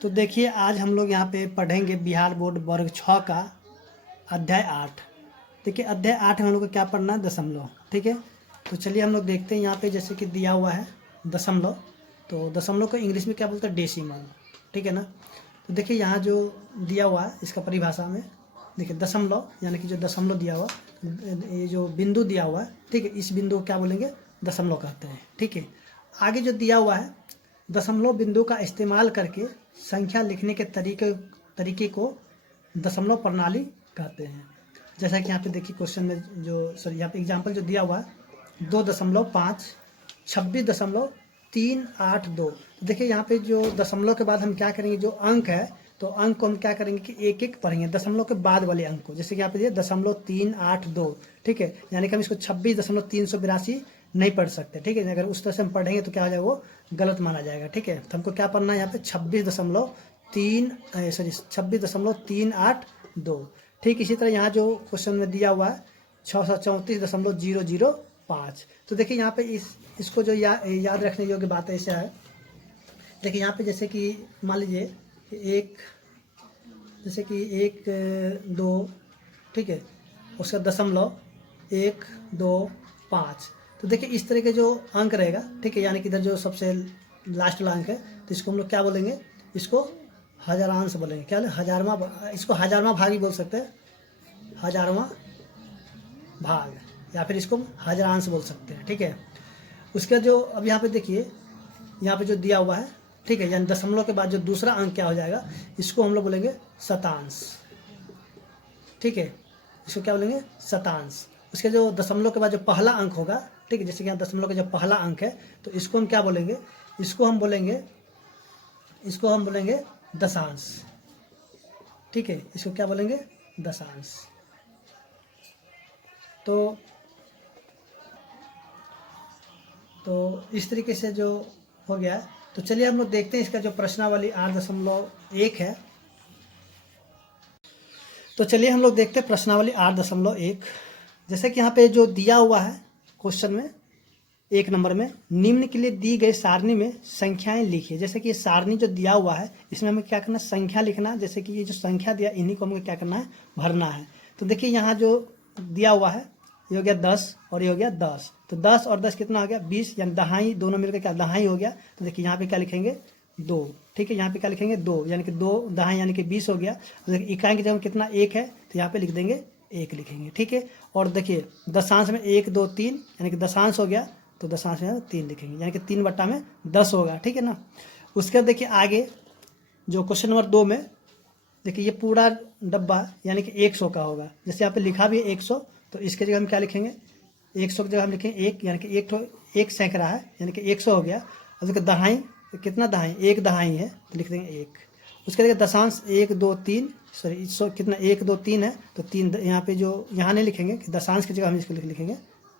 तो देखिए आज हम लोग यहाँ पे पढ़ेंगे बिहार बोर्ड वर्ग 6 का अध्याय 8। देखिए अध्याय 8 में हम लोग को क्या पढ़ना है, दशमलव। ठीक है, तो चलिए हम लोग देखते हैं। यहाँ पे जैसे कि दिया हुआ है दशमलव, तो दशमलव को इंग्लिश में क्या बोलते हैं, डेसिमल। ठीक है ना। तो देखिए यहाँ जो दिया हुआ है इसका परिभाषा में देखिए दशमलव यानी कि जो दशमलव दिया हुआ, ये जो बिंदु दिया हुआ है, ठीक है, इस बिंदु को क्या बोलेंगे, दशमलव कहते हैं। ठीक है, आगे जो दिया हुआ है, दशमलव बिंदु का इस्तेमाल करके संख्या लिखने के तरीके को दशमलव प्रणाली कहते हैं। जैसा कि यहाँ पे देखिए क्वेश्चन में जो यहाँ पे एग्जाम्पल जो दिया हुआ है 2.5 26.382। तो देखिए यहाँ पे जो दशमलव के बाद हम क्या करेंगे, जो अंक है तो अंक को हम क्या करेंगे कि एक एक पढ़ेंगे दशमलव के बाद वाले अंक को। जैसे कि यहाँ पे दिया 0.382। ठीक है, यानी कि हम इसको 26.382 नहीं पढ़ सकते। ठीक है, अगर उस तरह से हम पढ़ेंगे तो क्या हो जाएगा, वो गलत माना जाएगा। ठीक है, तो हमको क्या पढ़ना है यहाँ पे 26.382। ठीक इसी तरह यहाँ जो क्वेश्चन में दिया हुआ है 634.005। तो देखिए यहाँ पे इसको जो याद रखने योग्य बात ऐसा है। देखिए यहाँ पे जैसे कि मान लीजिए जैसे कि 1 2, ठीक है, उसका दशमलव 1 2 5। तो देखिए इस तरह के जो अंक रहेगा, ठीक है, यानी कि इधर जो सबसे लास्ट वाला अंक है तो इसको हम लोग क्या बोलेंगे, इसको हजारांश बोलेंगे। क्या बोले, हजारवां। इसको हजारवां भाग भी बोल सकते हैं, हजारवां भाग, या फिर इसको हजारांश बोल सकते हैं। ठीक है, उसका जो अब यहाँ पे देखिए यहाँ पे जो दिया हुआ है, ठीक है, यानी दशमलव के बाद जो दूसरा अंक क्या हो जाएगा, इसको हम लोग बोलेंगे शतांश। ठीक है, इसको क्या बोलेंगे, शतांश। उसके जो दशमलव के बाद जो पहला अंक होगा, ठीक है, जैसे कि यहाँ दशमलव का जो पहला अंक है तो इसको हम क्या बोलेंगे, इसको हम बोलेंगे दशांश। ठीक है, इसको क्या बोलेंगे, दशांश। तो इस तरीके से जो हो गया। तो चलिए हम लोग देखते हैं इसका जो प्रश्नावली 8.1 है। तो चलिए हम लोग देखते हैं प्रश्नावली 8.1। जैसे कि यहाँ पे जो दिया हुआ है क्वेश्चन में 1 नंबर में, निम्न के लिए दी गई सारणी में संख्याएं लिखिए। जैसे कि ये सारणी जो दिया हुआ है इसमें हमें क्या करना है, संख्या लिखना है। जैसे कि ये जो संख्या दिया इन्हीं को हमें क्या करना है, भरना है। तो देखिए यहाँ जो दिया हुआ है ये हो गया 10 और ये हो गया 10। तो 10 और 10 कितना हो गया, 20, यानी दहाई दोनों मिलकर क्या दहाई हो गया। तो देखिए यहाँ पे क्या लिखेंगे, 2। ठीक है, यहाँ पे क्या लिखेंगे, 2, यानी कि 2 दहाई यानी कि 20 हो गया। तो देखिए इकाई की जगह कितना 1 है तो यहाँ पे लिख देंगे 1 लिखेंगे। ठीक है, और देखिए दशांश में 1 2 3 यानी कि दशांश हो गया तो दशांश में 3 लिखेंगे, यानी कि 3/10 होगा। ठीक है ना। उसके बाद देखिए आगे जो क्वेश्चन नंबर 2 में देखिए ये पूरा डब्बा यानी कि 100 का होगा। जैसे यहाँ पे लिखा भी है 100, तो इसके जगह हम क्या लिखेंगे, 100 की जगह हम लिखेंगे 1, यानी कि एक सैकड़ा है, यानी कि 100 हो गया। और देखिए दहाई, तो कितना दहाई, 1 दहाई है तो लिख देंगे 1। उसके देखिए दशांश 1 2 3, सॉरी 100 कितना 1 2 3 है तो 3 यहाँ पे जो यहाँ नहीं लिखेंगे कि दशांश की जगह हम इसको लिखेंगे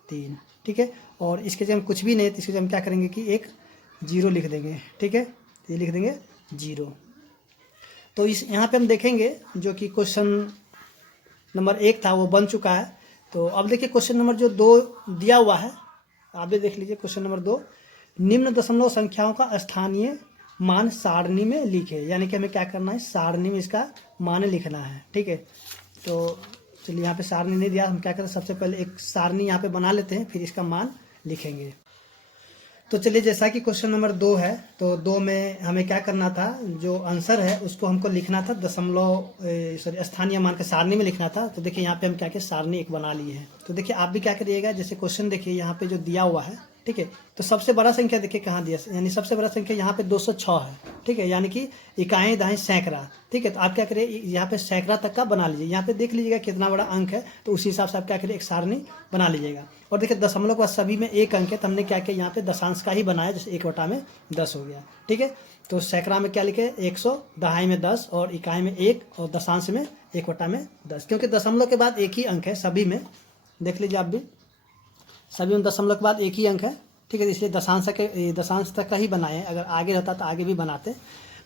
3। ठीक है, और इसके जगह हम कुछ भी नहीं तो इसके जगह हम क्या करेंगे कि एक 0 लिख देंगे। ठीक है, ये लिख देंगे 0। तो इस यहाँ पे हम देखेंगे जो कि क्वेश्चन नंबर 1 था वो बन चुका है। तो अब देखिए क्वेश्चन नंबर जो 2 दिया हुआ है, आप भी देख लीजिए क्वेश्चन नंबर 2। निम्न दशमलव संख्याओं का स्थानीय मान सारणी में लिखे, यानी कि हमें क्या करना है, सारणी में इसका मान लिखना है। ठीक है, तो चलिए यहाँ पे सारणी नहीं दिया, हम क्या करें, सबसे पहले एक सारणी यहाँ पे बना लेते हैं, फिर इसका मान लिखेंगे। तो चलिए जैसा कि क्वेश्चन नंबर 2 है, तो 2 में हमें क्या करना था, जो आंसर है उसको हमको लिखना था स्थानीय मान के सारणी में लिखना था। तो देखिए यहाँ पे हम क्या किया, सारणी एक बना लिए हैं। तो देखिए आप भी क्या करिएगा, जैसे क्वेश्चन देखिए यहाँ पे जो दिया हुआ है, ठीक है, तो सबसे बड़ा संख्या देखिए कहाँ दिया, यानी सबसे बड़ा संख्या यहाँ पे 206 है। ठीक है, यानी कि इकाई दहाई सैकड़ा। ठीक है, तो आप क्या करिए, यहाँ पे सैकड़ा तक का बना लीजिए। यहाँ पे देख लीजिएगा कितना बड़ा अंक है, तो उसी हिसाब से आप क्या करिए, एक सारणी बना लीजिएगा। और देखिए दशमलव के बाद सभी में 1 अंक है, तो हमने क्या किया, यहाँ पे दशांश का ही बनाया, जैसे 1/10 हो गया। ठीक है, तो सैकड़ा में क्या लिखे 100, दहाई में 10 और इकाई में 1 और दशांश में 1/10, क्योंकि दशमलव के बाद एक ही अंक है सभी में। देख लीजिए आप भी, सभी में दशमलव के बाद एक ही अंक है। ठीक है, इसलिए दशांश तक का ही बनाए, अगर आगे रहता तो आगे भी बनाते।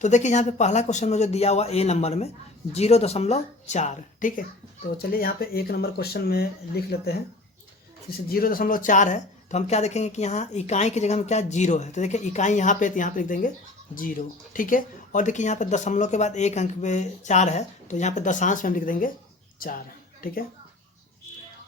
तो देखिए यहाँ पे पहला क्वेश्चन में जो दिया हुआ ए नंबर में 0.4। ठीक है, तो चलिए यहाँ पे 1 नंबर क्वेश्चन में लिख लेते हैं। जैसे 0.4 है तो हम क्या देखेंगे कि यहाँ इकाई की जगह में क्या 0 है, तो देखिए इकाई यहाँ पे तो यहाँ पे लिख देंगे 0, ठीक है। और देखिए यहाँ पे दशमलव के बाद एक अंक पे 4 है, तो यहाँ पे दशांश में हम लिख देंगे 4, ठीक है।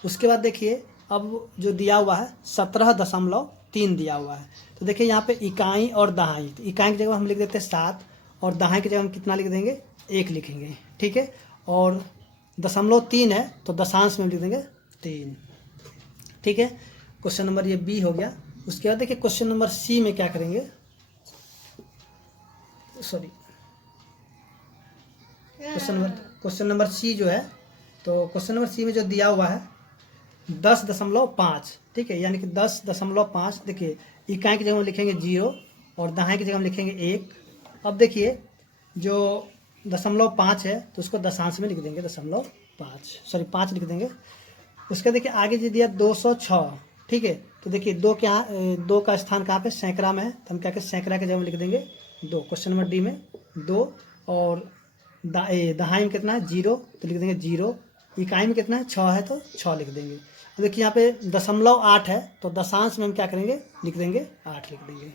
उसके बाद देखिए अब जो दिया हुआ है 17.3 दिया हुआ है, तो देखिए यहाँ पे इकाई और दहाई, तो इकाई की जगह हम लिख देते हैं 7 और दहाई की जगह हम कितना लिख देंगे 1 लिखेंगे, ठीक है। और 0.3 है तो दशांश में हम लिख देंगे 3, ठीक है। क्वेश्चन नंबर ये बी हो गया। उसके बाद देखिए क्वेश्चन नंबर सी में क्या करेंगे, सॉरी क्वेश्चन नंबर सी जो है, तो क्वेश्चन नंबर सी में जो दिया हुआ है 10.5, ठीक है, यानी कि 10.5। देखिए इकाई की जगह हम लिखेंगे 0 और दहाई की जगह हम लिखेंगे 1। अब देखिए जो 0.5 है तो उसको दशांश में लिख देंगे 5 लिख देंगे। उसका देखिए आगे जो दिया 206, ठीक है, तो देखिए 2 का स्थान कहाँ पे सैकड़ा में है, तो हम क्या करें सैकड़ा के जगह में लिख देंगे 2। क्वेश्चन नंबर डी में 2 और दहाई में कितना है 0, तो लिख देंगे 0। इकाई में कितना है 6 है तो 6 लिख देंगे। तो देखिए यहाँ पे 0.8 है तो दशांश में हम क्या करेंगे लिख देंगे 8 लिख देंगे।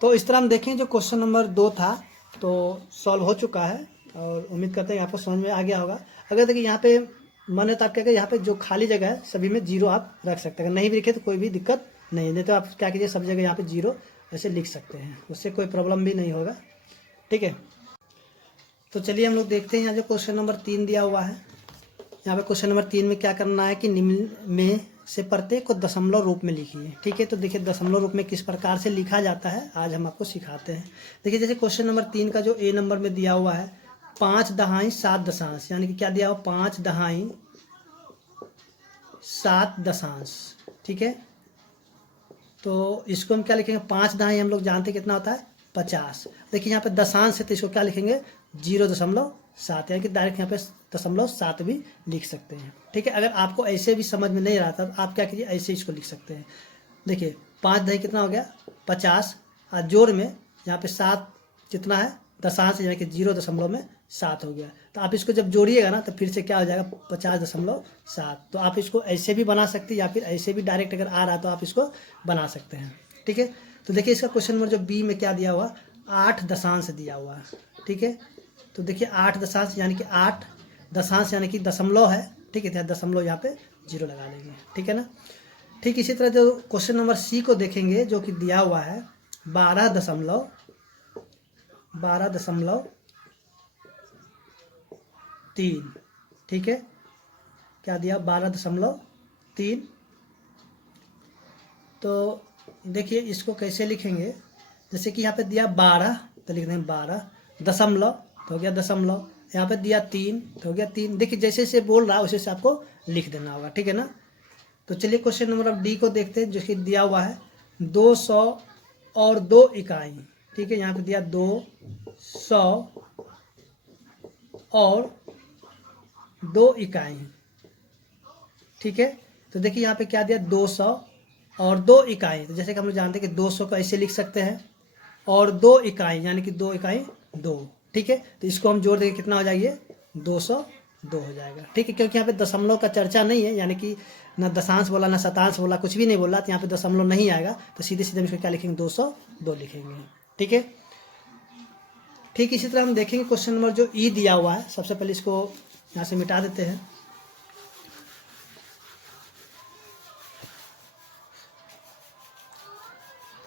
तो इस तरह हम देखें जो क्वेश्चन नंबर 2 था तो सॉल्व हो चुका है और उम्मीद करते हैं आपको समझ में आ गया होगा। अगर देखिए यहाँ पे मन है तो आप क्या करें, यहाँ पे जो खाली जगह है सभी में 0 आप रख सकते हैं, अगर नहीं भी लिखे तो कोई भी दिक्कत नहीं तो आप क्या कीजिए सब जगह यहाँ पे 0 ऐसे लिख सकते हैं, उससे कोई प्रॉब्लम भी नहीं होगा, ठीक है। तो चलिए हम लोग देखते हैं यहाँ जो क्वेश्चन नंबर 3 दिया हुआ है। यहाँ पे क्वेश्चन नंबर 3 में क्या करना है कि निम्न में से प्रत्येक को दशमलव रूप में लिखिए, ठीक है। तो देखिए दशमलव रूप में किस प्रकार से लिखा जाता है आज हम आपको सिखाते हैं। देखिए जैसे क्वेश्चन नंबर 3 का जो ए नंबर में दिया हुआ है 5 दहाई 7 दशांश, यानी कि क्या दिया हुआ 5 दहाई 7 दशांश, ठीक है। तो इसको हम क्या लिखेंगे 5 दहाई हम लोग जानते हैं कितना होता है 50। देखिए यहाँ पे दशांश है तो इसको क्या लिखेंगे 0.7, यानी कि डायरेक्ट यहाँ पे 0.7 भी लिख सकते हैं, ठीक है। अगर आपको ऐसे भी समझ में नहीं रहा था आप क्या कीजिए ऐसे इसको लिख सकते हैं। देखिए 5 दहाई कितना हो गया 50 और जोड़ में यहाँ पे 7 कितना है दशांश, यानी कि 0.7 हो गया। तो आप इसको जब जोड़िएगा ना तो फिर से क्या हो जाएगा 50.7। तो आप इसको ऐसे भी बना सकते हैं या फिर ऐसे भी डायरेक्ट अगर आ रहा तो आप इसको बना सकते हैं, ठीक है। तो देखिए इसका क्वेश्चन नंबर जो बी में क्या दिया हुआ 8 दशांश दिया हुआ है, ठीक है। तो देखिए 8 दशांश यानी कि 8 दशांश यानी कि दशमलव है, ठीक है, तो दशमलव यहाँ पे 0 लगा लेंगे, ठीक है ना। ठीक इसी तरह जो क्वेश्चन नंबर सी को देखेंगे जो कि दिया हुआ है 12.3, ठीक है, क्या दिया 12.3। तो देखिए इसको कैसे लिखेंगे, जैसे कि यहाँ पे दिया 12 तो लिख देंगे 12 दशमलव तो हो गया दशमलव, यहाँ पे दिया 3 तो हो गया 3। देखिए जैसे जैसे बोल रहा है वैसे से आपको लिख देना होगा, ठीक है ना। तो चलिए क्वेश्चन नंबर अब डी को देखते हैं जो कि दिया हुआ है 200 और 2 इकाई, ठीक है। यहाँ पे दिया 200 और 2 इकाई, ठीक है। तो देखिए यहाँ पे क्या दिया 200 और 2 इकाई, तो जैसे कि हम लोग जानते हैं कि 200 को ऐसे लिख सकते हैं और 2 इकाई यानी कि 2 इकाई 2, ठीक है। तो इसको हम जोड़ देंगे कितना हो जाएगा 202 हो जाएगा, ठीक है। क्योंकि यहाँ पे दशमलव का चर्चा नहीं है, यानी कि ना दशांश बोला ना शतांश बोला कुछ भी नहीं बोला, तो यहाँ पे दशमलव नहीं आएगा, तो सीधे सीधे हम इसको क्या लिखेंगे 202 लिखेंगे, ठीक है। ठीक इसी तरह हम देखेंगे क्वेश्चन नंबर जो ई दिया हुआ है, सबसे पहले इसको यहाँ से मिटा देते हैं।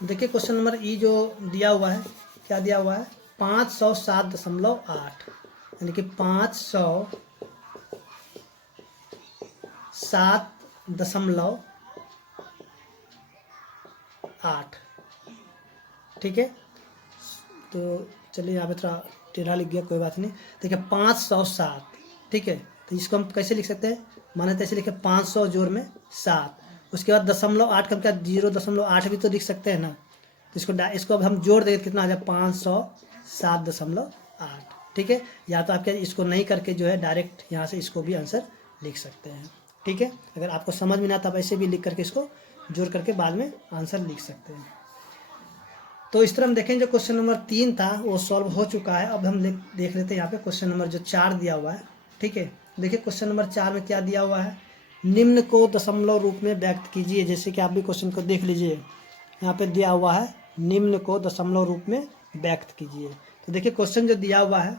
देखिए क्वेश्चन नंबर ई जो दिया हुआ है क्या दिया हुआ है 507.8, यानी कि 507.8, ठीक है। तो चलिए यहाँ पे थोड़ा टेढ़ा लिख गया, कोई बात नहीं। देखिए 507, ठीक है। तो इसको हम कैसे लिख सकते हैं, माने तो ऐसे लिखे 500 जोड़ में 7, उसके बाद 0.8 का हम क्या 0.8 भी तो लिख सकते हैं ना। तो इसको अब हम जोड़ देंगे कितना आ जाए 507.8, ठीक है। या तो आप क्या इसको नहीं करके जो है डायरेक्ट यहाँ से इसको भी आंसर लिख सकते हैं, ठीक है। अगर आपको समझ में ना आता आप ऐसे भी लिख करके इसको जोड़ करके बाद में आंसर लिख सकते हैं। तो इस तरह हम देखें जो क्वेश्चन नंबर 3 था वो सॉल्व हो चुका है। अब हम देख लेते हैं यहाँ पे क्वेश्चन नंबर जो 4 दिया हुआ है, ठीक है। देखिए क्वेश्चन नंबर 4 में क्या दिया हुआ है, निम्न को दशमलव रूप में व्यक्त कीजिए। जैसे कि आप भी क्वेश्चन को देख लीजिए, यहाँ पे दिया हुआ है निम्न को दशमलव रूप में व्यक्त कीजिए। तो देखिए क्वेश्चन जो दिया हुआ है,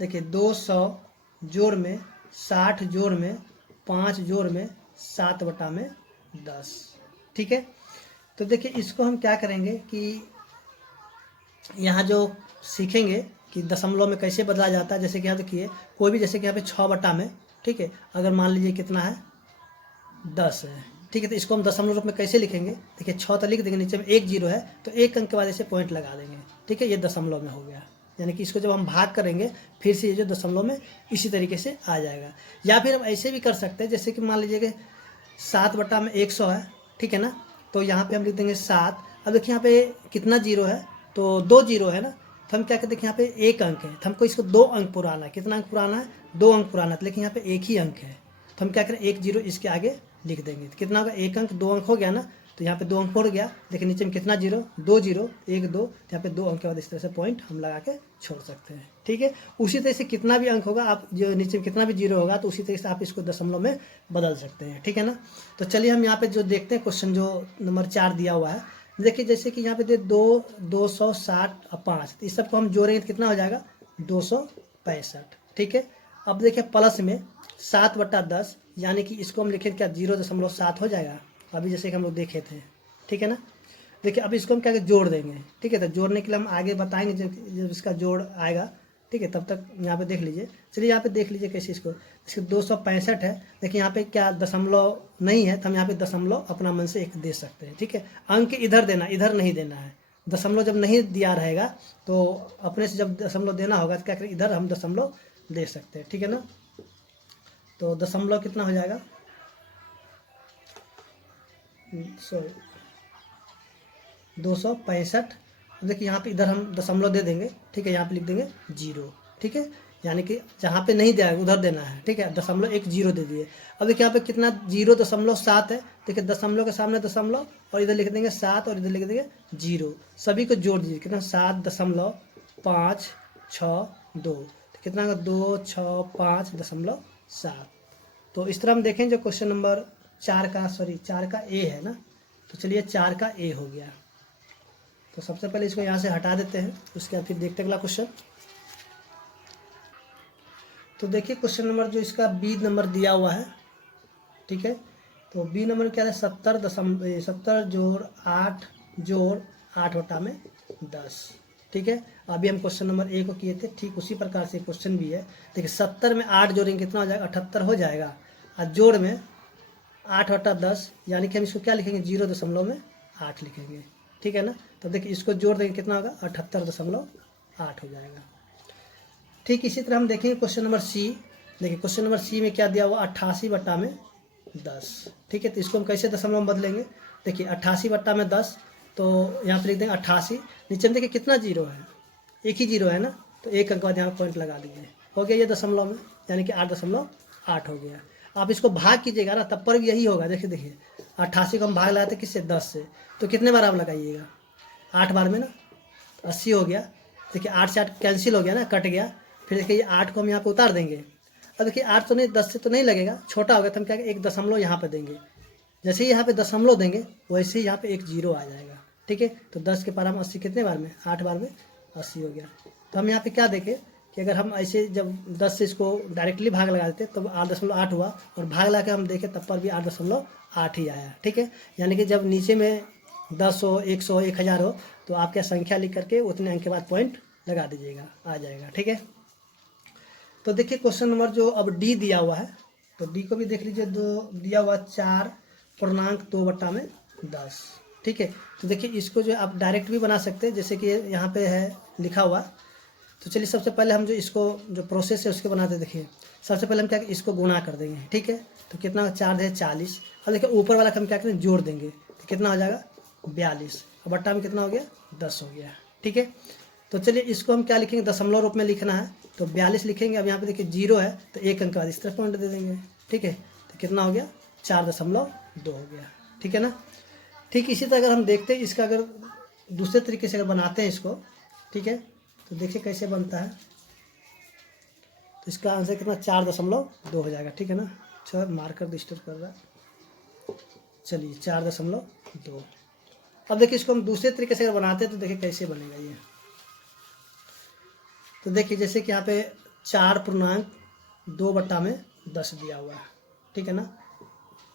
देखिए 200 जोड़ में 60 जोड़ में 5 जोड़ में 7/10, ठीक है। तो देखिए इसको हम क्या करेंगे कि यहाँ जो सीखेंगे कि दशमलव में कैसे बदला जाता है। जैसे कि यहाँ देखिए कोई भी, जैसे कि यहाँ पे 6/में, ठीक है, अगर मान लीजिए कितना है 10 है, ठीक है, तो इसको हम दशमलव रूप में कैसे लिखेंगे। देखिए 6 तो लिख देंगे, नीचे में 1 जीरो है तो 1 अंक के बाद ऐसे पॉइंट लगा देंगे, ठीक है, ये दशमलव में हो गया। यानी कि इसको जब हम भाग करेंगे फिर से ये जो दशमलव में इसी तरीके से आ जाएगा। या फिर हम ऐसे भी कर सकते हैं, जैसे कि मान लीजिए कि 7/100 है, ठीक है ना, तो यहाँ पे हम लिख देंगे 7। अब देखिए यहाँ पे कितना जीरो है, तो 2 जीरो है ना, तो हम क्या कहते हैं कि यहाँ पे 1 अंक है, तो हमको इसको 2 अंक पुराना है। कितना अंक पुराना है, 2 अंक पुराना है, लेकिन यहाँ पे 1 ही अंक है, तो हम क्या करें 1 जीरो इसके आगे लिख देंगे। तो कितना होगा, 1 अंक 2 अंक हो गया ना, तो यहाँ पे 2 अंक हो गया, लेकिन नीचे में कितना जीरो, 2 जीरो 1 2, तो यहाँ पे 2 अंक के बाद इस तरह से पॉइंट हम लगा के छोड़ सकते हैं, ठीक है। उसी तरह से कितना भी अंक होगा, आप जो नीचे में कितना भी जीरो होगा, तो उसी तरह से आप इसको दशमलव में बदल सकते हैं, ठीक है ना। तो चलिए हम यहाँ पे जो देखते हैं क्वेश्चन जो नंबर 4 दिया हुआ है। देखिए जैसे कि यहाँ पे दे 260 और 5, तो इस सबको हम जोड़ेंगे तो कितना हो जाएगा 265, ठीक है। अब देखिए प्लस में 7/10, यानी कि इसको हम लिखें क्या 0.7 हो जाएगा, अभी जैसे कि हम लोग देखे थे, ठीक है ना। देखिए अब इसको हम क्या जोड़ देंगे, ठीक है, तो जोड़ने के लिए हम आगे बताएंगे जब इसका जोड़ आएगा, ठीक है, तब तक यहाँ पे देख लीजिए। चलिए यहाँ पे देख लीजिए कैसे इसको 265 है, देखिए यहाँ पे क्या दशमलव नहीं है, तो हम यहाँ पे दशमलव अपना मन से एक दे सकते हैं, ठीक है। अंक इधर देना, इधर नहीं देना है। दशमलव जब नहीं दिया रहेगा तो अपने से जब दशमलव देना होगा तो क्या करें, इधर हम दशमलव दे सकते हैं, ठीक है ना। तो दशमलव कितना हो जाएगा, सॉरी 265। देखिए यहाँ पे इधर हम दशमलव दे देंगे, ठीक है, यहाँ पे लिख देंगे 0, ठीक है, यानी कि जहाँ पे नहीं दिया उधर देना है, ठीक है। दशमलव 1 जीरो दे दिए। अब देखिए यहाँ पे कितना 0.7 है, देखिए दशमलव के सामने दशमलव और इधर लिख देंगे 7 और इधर लिख देंगे 0, सभी को जोड़ दीजिए कितना 7.562, तो कितना होगा 265.7। तो इस तरह हम देखें जो क्वेश्चन नंबर 4 का ए है ना, तो चलिए 4 का ए हो गया। तो सबसे पहले इसको यहाँ से हटा देते हैं, उसके बाद फिर देखते हैं अगला क्वेश्चन। तो देखिए क्वेश्चन नंबर जो इसका बी नंबर दिया हुआ है, ठीक है, तो बी नंबर क्या है 70 जोड़ 8 जोड़ 8/10, ठीक है। अभी हम क्वेश्चन नंबर ए को किए थे, ठीक उसी प्रकार से क्वेश्चन भी है। देखिए 70 में 8 जोड़ेंगे कितना हो जाएगा 78 हो जाएगा, और जोड़ में 8/10, यानी कि हम इसको क्या लिखेंगे 0.8 लिखेंगे, ठीक है ना। तो देखिए इसको जोड़ देंगे कितना होगा 78.8 हो जाएगा। ठीक इसी तरह हम देखेंगे क्वेश्चन नंबर सी। देखिए क्वेश्चन नंबर सी में क्या दिया हुआ 88/10, ठीक है। तो इसको हम कैसे दशमलव में बदलेंगे, देखिए 88/10, तो यहाँ पर लिख देंगे 88, नीचे में देखिए कितना जीरो है, 1 ही जीरो है ना, तो 1 अंक बाद यहाँ पॉइंट लगा दीजिए, हो गया ये दशमलव में, यानी कि 8.8 हो गया। आप इसको भाग कीजिएगा ना तब पर भी यही होगा। देखिए 88 को हम भाग लगाते किससे 10 से, तो कितने बार आप लगाइएगा 8 बार में ना, 80 हो गया। देखिए 8 से 8 कैंसिल हो गया ना, कट गया। फिर देखिए 8 को हम यहाँ पे उतार देंगे। अब देखिए 8 तो नहीं 10 से तो नहीं लगेगा, छोटा होगा, तो हम क्या एक दशमलव यहाँ पे देंगे। जैसे ही यहाँ पे दशमलव देंगे वैसे ही यहाँ पे 1 जीरो आ जाएगा, ठीक है। तो 10 के पार हम 80 कितने बार में 8 बार में 80 हो गया। तो हम यहाँ पे क्या देखें कि अगर हम ऐसे जब 10 से इसको डायरेक्टली भाग लगा देते तो 8.8 हुआ, और भाग लगा के हम देखें तब पर भी 8.8 ही आया, ठीक है। यानी कि जब नीचे में 10 हो 100 हो 1000 हो तो आप क्या संख्या लिख करके उतने अंक के बाद पॉइंट लगा दीजिएगा, आ जाएगा, ठीक है। तो देखिए क्वेश्चन नंबर जो अब डी दिया हुआ है, तो डी को भी देख लीजिए, दिया हुआ 4.2/10, ठीक है। तो देखिए इसको जो आप डायरेक्ट भी बना सकते हैं, जैसे कि यहाँ पे है लिखा हुआ। तो चलिए सबसे पहले हम जो इसको जो प्रोसेस है उसके बनाते, देखिए सबसे पहले हम क्या इसको गुणा कर देंगे, ठीक है। तो कितना 4 है 40, अब देखिए ऊपर वाला हम क्या करें जोड़ देंगे, तो कितना हो जाएगा 42, और बट्टा में कितना हो गया 10 हो गया, ठीक है। तो चलिए इसको हम क्या लिखेंगे दशमलव रूप में लिखना है, तो 42 लिखेंगे। अब यहाँ पे देखिए 0 है तो 1 अंक बाद इस तरह पॉइंट दे देंगे, ठीक है। तो कितना हो गया 4.2 हो गया, ठीक है ना। ठीक इसी तरह अगर हम देखते हैं इसका, अगर दूसरे तरीके से अगर बनाते हैं इसको, ठीक है, तो देखिए कैसे बनता है। तो इसका आंसर कितना 4.2 हो जाएगा, ठीक है ना। चलो मार्कर डिस्टर्ब कर रहा है, चलिए 4.2। अब देखिए इसको हम दूसरे तरीके से अगर बनाते हैं तो देखिए कैसे बनेगा ये। तो देखिए जैसे कि यहाँ पे 4.2/10 दिया हुआ है, ठीक है ना,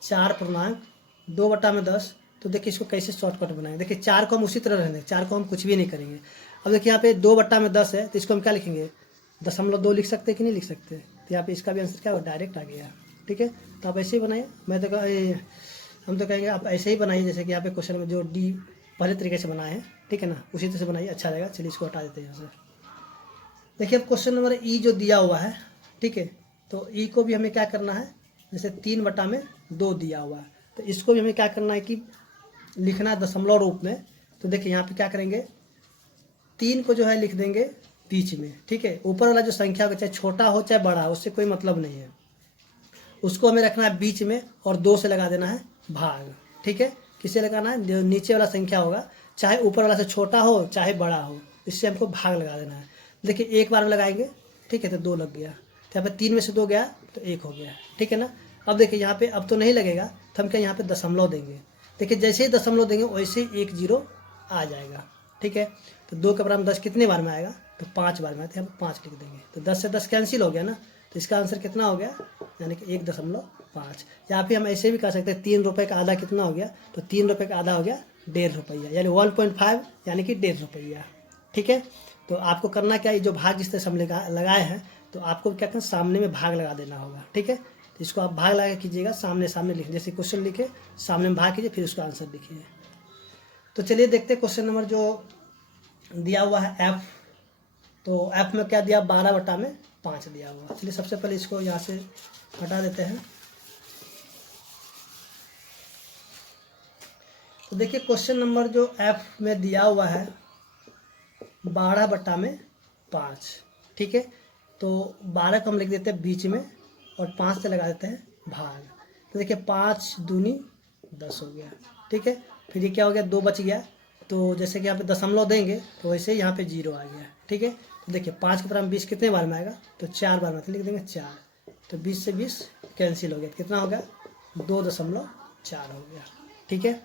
4.2/10। तो देखिए इसको कैसे शॉर्टकट बनाएंगे। देखिए 4 को हम उसी तरह रहने देंगे, 4 को हम कुछ भी नहीं करेंगे। अब देखिए यहाँ पे 2/10 है, तो इसको हम क्या लिखेंगे, 0.2 लिख सकते हैं कि नहीं लिख सकते। तो यहाँ पे इसका भी आंसर क्या होगा, डायरेक्ट आ गया, ठीक है। तो आप ऐसे ही बनाइए, मैं तो हम तो कहेंगे आप ऐसे ही बनाइए जैसे कि यहाँ पे क्वेश्चन में जो डी पहले तरीके से बनाए हैं, ठीक है ना, उसी तरह से बनाइए, अच्छा रहेगा। चलिए इसको हटा देते हैं यहाँ से। देखिए अब क्वेश्चन नंबर ई जो दिया हुआ है, ठीक है, तो ई को भी हमें क्या करना है, जैसे 3/2 दिया हुआ है, तो इसको भी हमें क्या करना है कि लिखना है दशमलव रूप में। तो देखिए यहाँ पे क्या करेंगे, 3 को जो है लिख देंगे बीच में, ठीक है। ऊपर वाला जो संख्या हो चाहे छोटा हो चाहे बड़ा हो, उससे कोई मतलब नहीं है, उसको हमें रखना है बीच में और 2 से लगा देना है भाग, ठीक है। किसे लगाना है, जो नीचे वाला संख्या होगा, चाहे ऊपर वाला से छोटा हो चाहे बड़ा हो, इससे हमको भाग लगा देना है। देखिए एक बार में लगाएंगे, ठीक है, तो 2 लग गया, तो यहाँ पे 3 में से 2 गया तो 1 हो गया, ठीक है ना। अब देखिए यहाँ पे अब तो नहीं लगेगा, तो हम क्या यहाँ पे दशमलव देंगे। देखिए जैसे ही दशमलव देंगे वैसे ही 1 0 आ जाएगा, ठीक है। तो 2 के बराबर 10 कितने बार में आएगा, तो 5 बार में, तो यहाँ पे 5 लिख देंगे, तो 10 से 10 कैंसिल हो गया ना, तो इसका आंसर कितना हो गया, यानी कि 1.5। या फिर हम ऐसे भी कर सकते हैं, 3 रुपये का आधा कितना हो गया, तो 3 रुपये का आधा हो गया 1.5 रुपया, यानी 1.5 यानी कि 1.5 रुपया, ठीक है। तो आपको करना क्या है, जो भाग जिस तरह से हम लगाए हैं, तो आपको क्या करना, सामने में भाग लगा देना होगा, ठीक है। तो इसको आप भाग लगा कीजिएगा, सामने सामने लिखिए, जैसे क्वेश्चन लिखे सामने में भाग कीजिए, फिर उसका आंसर लिखिए। तो चलिए देखते हैं क्वेश्चन नंबर जो दिया हुआ है एफ। तो एफ में क्या दिया, 12/5 दिया हुआ। चलिए सबसे पहले इसको यहाँ से हटा देते हैं। तो देखिए क्वेश्चन नंबर जो एफ में दिया हुआ है 12/5, ठीक है। तो 12 को हम लिख देते हैं बीच में और 5 से लगा देते हैं भाग। तो देखिए 5 दूनी 10 हो गया, ठीक है। फिर ये क्या हो गया, 2 बच गया, तो जैसे कि यहाँ पे दशमलव देंगे तो वैसे ही यहाँ पे 0 आ गया, ठीक है। तो देखिए 5 के बराबर 20 कितने बार में आएगा, तो 4 बार में, तो लिख देंगे 4। तो 20 से 20 कैंसिल हो गया, कितना हो गया, 2.4 हो गया, ठीक है।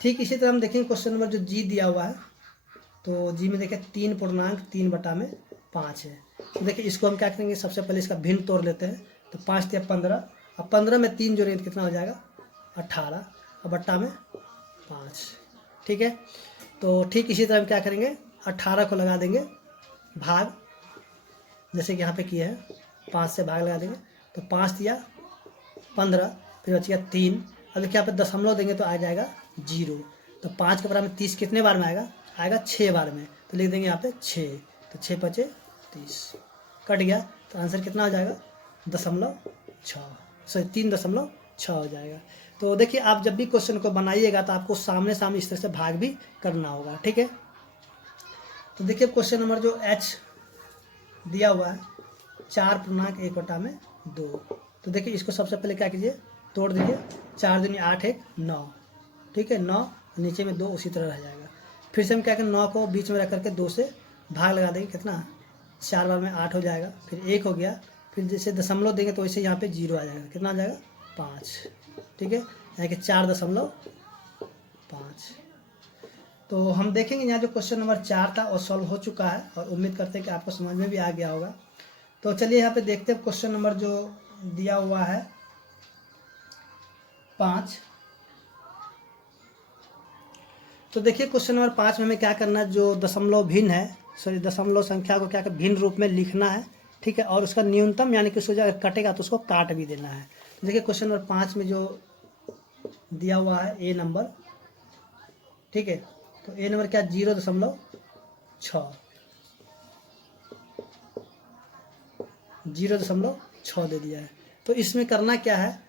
ठीक इसी तरह हम देखेंगे क्वेश्चन नंबर जो जी दिया हुआ है। तो जी में देखिए 3.3/5 है। तो देखिए इसको हम क्या करेंगे, सबसे पहले इसका भिन्न तोड़ लेते हैं। तो 5 या 15, अब 15 में 3 जोड़ेंगे तो कितना हो जाएगा, 18, और बट्टा में 5, ठीक है। तो ठीक इसी तरह हम क्या करेंगे, 18 को लगा देंगे भाग, जैसे कि यहाँ पे किया है, 5 से भाग लगा देंगे, तो 5 या 15, फिर बच गया 3। अब देखिए यहाँ पे दशमलव देंगे तो आ जाएगा 0। तो 5 के बराबर 30 कितने बार में आएगा 6 बार में, तो लिख देंगे यहाँ पे 6। तो 6 5 30 कट गया, तो आंसर कितना हो जाएगा, 3.6 हो जाएगा। तो देखिए आप जब भी क्वेश्चन को बनाइएगा तो आपको सामने सामने इस तरह से भाग भी करना होगा, ठीक है। तो देखिए क्वेश्चन नंबर जो एच दिया हुआ है 4.1/2। तो देखिए इसको सबसे पहले क्या कीजिए, तोड़ दीजिए, 4 दूनी 8 1 9, ठीक है, 9 नीचे में 2 उसी तरह रह जाएगा। फिर से हम क्या करें, 9 को बीच में रख करके 2 से भाग लगा देंगे, कितना, 4 बार में 8 हो जाएगा, फिर 1 हो गया, फिर जैसे दशमलव देंगे तो वैसे यहाँ पे 0 आ जाएगा, कितना आ जाएगा 5, ठीक है, यानी कि 4.5। तो हम देखेंगे यहाँ जो क्वेश्चन नंबर 4 था और सॉल्व हो चुका है, और उम्मीद करते हैं कि आपको समझ में भी आ गया होगा। तो चलिए यहाँ पे देखते हैं क्वेश्चन नंबर जो दिया हुआ है 5। तो देखिए क्वेश्चन नंबर 5 में हमें क्या करना है, जो दशमलव भिन्न है, दशमलव संख्या को क्या कर भिन्न रूप में लिखना है, ठीक है, और उसका न्यूनतम यानी कि उसको जब कटेगा तो उसको काट भी देना है। तो देखिए क्वेश्चन नंबर 5 में जो दिया हुआ है ए नंबर, ठीक है, तो ए नंबर क्या 0.6 दे दिया है। तो इसमें करना क्या है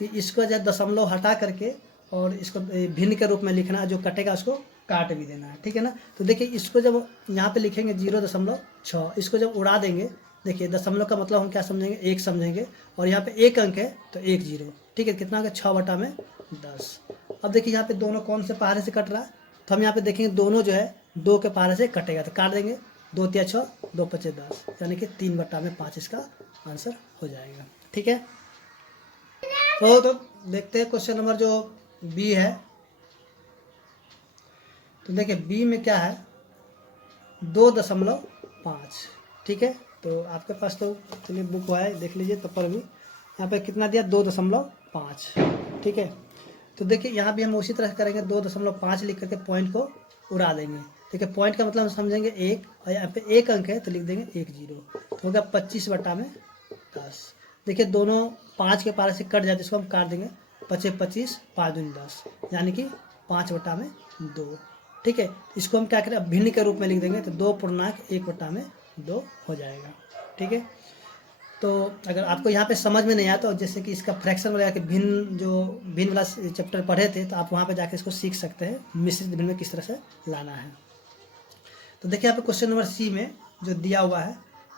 कि इसको जब दशमलव हटा करके और इसको भिन्न के रूप में लिखना है, जो कटेगा उसको काट भी देना है, ठीक है ना। तो देखिए इसको जब यहाँ पे लिखेंगे 0.6, इसको जब उड़ा देंगे, देखिए दशमलव का मतलब हम क्या समझेंगे, 1 समझेंगे, और यहाँ पे 1 अंक है तो 1 0, ठीक है, कितना हो गया 6/10। अब देखिए यहाँ पे दोनों कौन से पहाड़े से कट रहा है, तो हम यहाँ पे देखेंगे दोनों जो है 2 के पहाड़े से कटेगा, तो काट देंगे, 2 3 6 2 5 10, यानी कि 3/5 इसका आंसर हो जाएगा, ठीक है। तो देखते हैं क्वेश्चन नंबर जो बी है। तो देखिए बी में क्या है 2.5, ठीक है। तो आपके पास तो चलिए बुक हुआ है, देख लीजिए तब पर भी यहाँ पे कितना दिया 2.5, ठीक है। तो देखिए यहाँ भी हम उसी तरह करेंगे, 2.5 लिख करके पॉइंट को उड़ा देंगे। देखिए पॉइंट का मतलब हम समझेंगे 1, और यहाँ पे 1 अंक है तो लिख देंगे 1 0, तो हो गया 25/10। देखिए दोनों 5 के पारे से कट जाते, इसको हम काट देंगे, 25 25 5 दूनी 10, यानी कि 5/2, ठीक है। इसको हम क्या करें अब भिन्न के रूप में लिख देंगे, तो 2.1/2 हो जाएगा, ठीक है। तो अगर आपको यहाँ पे समझ में नहीं आया तो जैसे कि इसका फ्रैक्शन वगैरह के भिन्न वाला चैप्टर पढ़े थे, तो आप वहाँ पे जाके इसको सीख सकते हैं मिश्रित भिन्न में किस तरह से लाना है। तो देखिए यहाँ पे क्वेश्चन नंबर सी में जो दिया हुआ है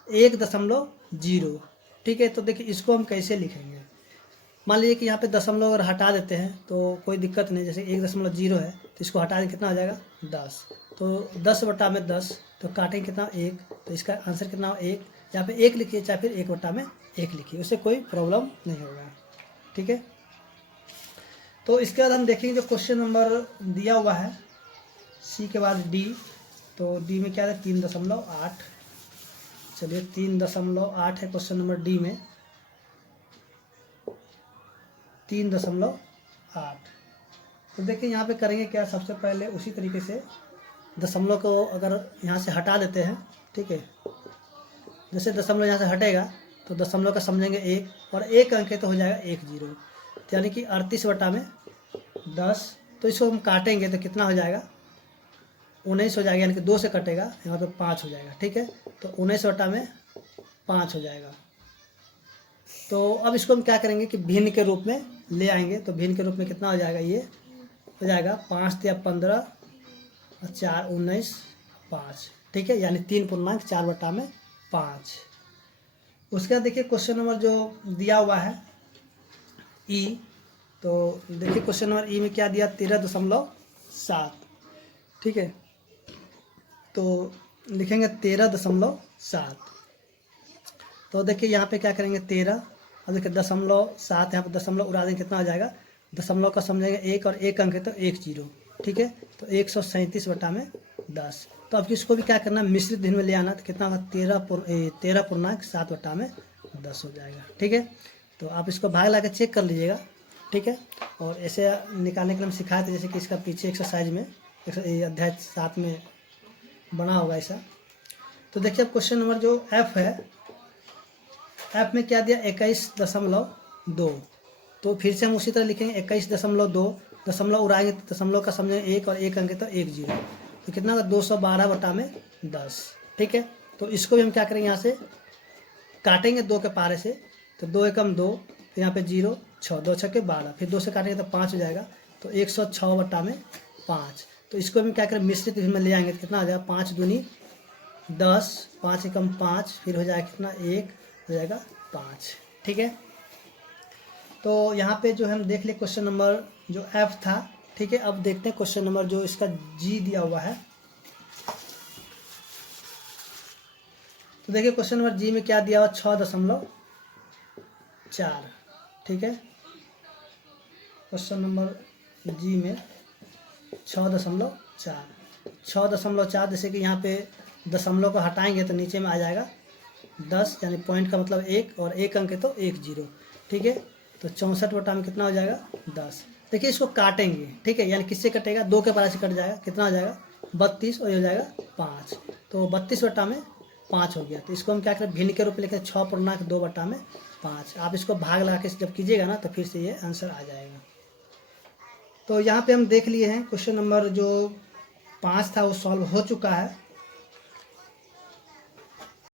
1.0, ठीक है। तो देखिए इसको हम कैसे लिखेंगे, मान लीजिए कि यहाँ पे दशमलव अगर हटा देते हैं तो कोई दिक्कत नहीं, जैसे 1.0 है तो इसको हटा दें कितना हो जाएगा 10, तो 10/10, तो काटेंगे कितना 1, तो इसका आंसर कितना हो 1, यहाँ पे 1 लिखिए चाहे फिर 1/1 लिखिए, उससे कोई प्रॉब्लम नहीं होगा, ठीक है। तो इसके बाद हम देखेंगे जो क्वेश्चन नंबर दिया हुआ है सी के बाद डी, तो डी में क्या है 3.8, चलिए 3.8 है क्वेश्चन नंबर डी में 3.8। तो देखिए यहाँ पे करेंगे क्या, सबसे पहले उसी तरीके से दशमलव को अगर यहाँ से हटा देते हैं, ठीक है। जैसे दशमलव यहाँ से हटेगा तो दशमलव का समझेंगे 1, और 1 अंक है तो हो जाएगा 1 0, तो यानी कि 38/10। तो इसको हम काटेंगे तो कितना हो जाएगा 19 हो जाएगा, यानी कि 2 से कटेगा, यहाँ पे 5 हो जाएगा, ठीक है। तो 19/5 हो जाएगा। तो अब इसको हम क्या करेंगे कि भिन्न के रूप में ले आएंगे, तो भिन्न के रूप में कितना हो जाएगा, ये हो जाएगा 5 या 15 और 4 19 5, ठीक है, यानी 3.4/5। उसके बाद देखिए क्वेश्चन नंबर जो दिया हुआ है ई, तो देखिए क्वेश्चन नंबर ई में क्या दिया 13.7, ठीक है। तो लिखेंगे 13.7। तो देखिए यहाँ पे क्या करेंगे 13, अब देखिए 0.7 यहाँ पर दशमलव उड़ा देंगे, कितना हो जाएगा, दशमलव का समझेंगे 1, और 1 अंक है तो 1 0, ठीक है। तो 137/10। तो अब इसको भी क्या करना है मिश्रित भिन्न में ले आना, तो कितना होगा 13.7/10 हो जाएगा, ठीक है। तो आप इसको भाग ला के चेक कर लीजिएगा, ठीक है। और ऐसे निकालने के लिए हम सिखाए थे, जैसे कि इसका पीछे एक्सरसाइज में अध्याय 7 में बना होगा ऐसा। तो देखिए अब क्वेश्चन नंबर जो एफ है, एफ में क्या दिया 21.2, तो फिर से हम उसी तरह लिखेंगे 21.2, दशमलव उड़ाएंगे तो दशमलव का समझेंगे 1, और 1 अंक है तो 1 0, तो कितना होगा 212/10, ठीक है। तो इसको भी हम क्या करेंगे यहाँ से काटेंगे 2 के पारे से, तो 2 एकम 2, फिर यहाँ पे 0 6 2 6 के 12, फिर 2 से काटेंगे तो 5 हो जाएगा, तो 106/5। तो इसको हम क्या करें मिश्रित में ले आएंगे तो कितना हो जाएगा 5 दूनी 10, 5 एकम 5, फिर हो जाएगा कितना 1, हो जाएगा 5, ठीक है। तो यहाँ पे जो हम देख ले क्वेश्चन नंबर जो एफ था, ठीक है। अब देखते हैं क्वेश्चन नंबर जो इसका जी दिया हुआ है। तो देखिए क्वेश्चन नंबर जी में क्या दिया हुआ 6.4, ठीक है। क्वेश्चन नंबर जी में 6.4, जैसे कि यहाँ पे दशमलव को हटाएंगे तो नीचे में आ जाएगा 10, यानी पॉइंट का मतलब 1, और 1 अंक है तो 1 0, ठीक है। तो 64 में कितना हो जाएगा 10। देखिए इसको काटेंगे, ठीक है, यानी किससे कटेगा 2 के पारा से कट जाएगा, कितना हो जाएगा 32, और ये हो जाएगा 5, तो 32/5 हो गया। तो इसको हम क्या करें भिन्न के रूप में लिखें 6/2/5। आप इसको भाग लगा के जब कीजिएगा ना तो फिर से ये आंसर आ जाएगा। तो यहाँ पे हम देख लिए हैं क्वेश्चन नंबर जो 5 था वो सॉल्व हो चुका है।